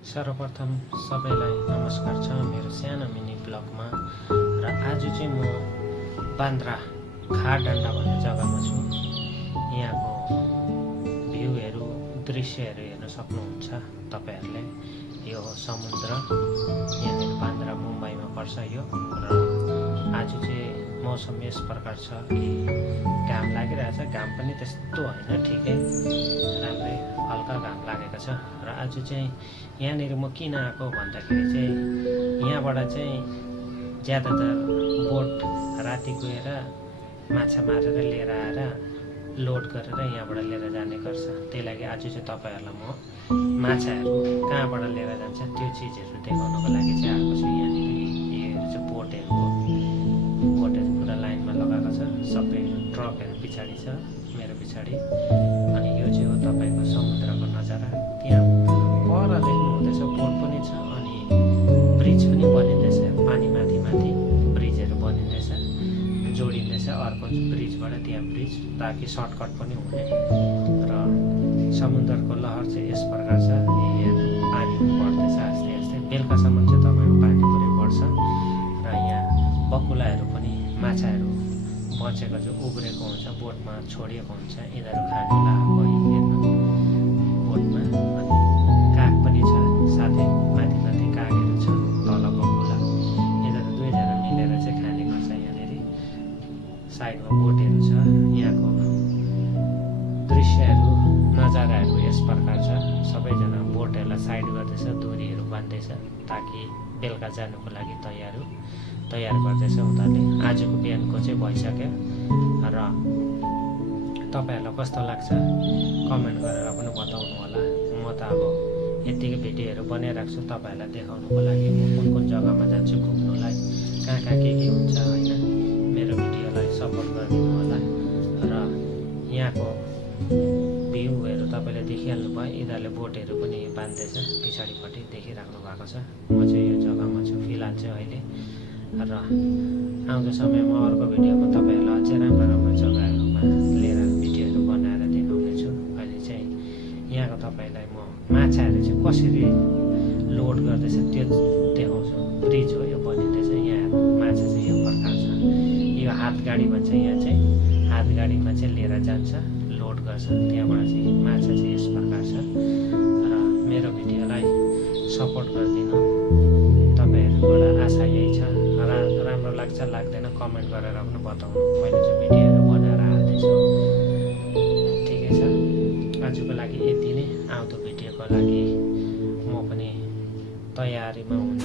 सर्वप्रथम सबैलाई नमस्कार छ मेरो सानो मिनी ब्लगमा। र आज चाहिँ म बान्द्रा खाडण्डा भन्ने जग्गामा छु। यहाँको भ्यूहरू दृश्यहरू हेर्न सक्नुहुन्छ तपाईहरुले। यो हो समुद्र, यहाँनिर बान्द्रा मुम्बईमा पर्छ यो। र आज चाहिँ मौसम यस प्रकार छ कि घाम लागिरहेछ, घाम पनि त्यस्तो होइन, ठिकै राम्रै हल्का घाम लागेको छ। र आज चाहिँ यहाँनिर म किन आएको भन्दाखेरि चाहिँ यहाँबाट चाहिँ ज्यादातर बोट राति गएर माछा मारेर लिएर आएर लोड गरेर यहाँबाट लिएर जाने गर्छ। त्यही लागि आज चाहिँ तपाईहरुलाई म माछाहरू कहाँबाट लिएर जान्छ त्यो चिजहरू देखाउनको लागि चाहिँ आएको छु। यहाँनिर योहरू चाहिँ बोटहरू हो, बोटहरू पुरा लाइनमा लगाएको छ, सबै ट्रकहरू पछाडि छ मेरो पछाडि। अनि यो चाहिँ हो तपाईको समुद्रको नजारा। त्यहाँ पर देख्नु हुँदैछ बोट पनि छ अनि ब्रिज पनि बनिँदैछ, पानी माथि माथि ब्रिजहरू बनिँदैछ, जोडिँदैछ अर्को ब्रिजबाट त्यहाँ ब्रिज, ताकि सर्टकट पनि हुने। र समुद्रको लहर चाहिँ यस प्रकार छ, यहाँ पानी बढ्दैछ आस्ते आस्ते, बेलुकासम्म चाहिँ तपाईँको पानी पुरै बढ्छ। र यहाँ बकुलाहरू पनि, माछाहरू बचेको जो उब्रेको हुन्छ बोटमा छोडिएको हुन्छ, यिनीहरू खानु लागेको हेर्नु बोटमा। अनि काग पनि छ साथै, माथि माथि कागहरू छ, तल बकुला, यिनीहरू दुईजना मिलेर चाहिँ खाने गर्छ। यहाँनिर साइडमा बोटहरू छ। यहाँको दृश्यहरू नजाराहरू यस प्रकार छ। सबैजना बोटहरूलाई साइड गर्दैछ, दोरीहरू बान्दैछ ताकि बेलुका जानुको लागि तयार गर्दैछ उनीहरूले। आजको बिहानको चाहिँ भइसक्यो। र तपाईहरुलाई कस्तो लाग्छ कमेन्ट गरेर पनि बताउनु होला। म त अब यतिकै भिडियोहरू बनाइराख्छु तपाईहरुलाई देखाउनुको लागि, म कुन कुन जग्गामा जान्छु घुम्नुलाई, कहाँ कहाँ के हुन्छ होइन। मेरो भिडियोलाई सपोर्ट गरिदिनु होला। र यहाँको भ्यूहरू तपाईँले देखिहाल्नु भयो, यिनीहरूले बोटहरू पनि बान्दैछ, पछाडिपट्टि देखिराख्नु भएको छ। म चाहिँ यो जग्गामा छु फिलहाल चाहिँ अहिले। र आउँदो समयमा अर्को भिडियोमा तपाईहरुलाई अझै राम्रो राम्रो जग्गाहरूमा लिएर भिडियोहरू बनाएर देखाउने छु। अहिले चाहिँ यहाँको तपाईलाई म माछाहरू चाहिँ कसरी लोड गर्दैछ त्यो देखाउँछु। ब्रिज हो यो बनिँदैछ, यहाँ माछा चाहिँ यो प्रकार छ। यो हात गाडी भन्छ, यहाँ चाहिँ हात गाडीमा चाहिँ लिएर जान्छ, लोड गर्छ, त्यहाँबाट चाहिँ माछा चाहिँ यस प्रकार छ। र मेरो भिडियोलाई सपोर्ट गरिदिनु, तपाईहरुबाट आशा यही छ। राम्रो लाग्छ लाग्दैन कमेन्ट गरेर पनि बताउनु। मैले चाहिँ भिडियोहरू बनाएर हाल्दैछु, ठिकै छ। आजको लागि यति नै। आउँदो भिडियोको लागि म पनि तयारीमा हुन्छु।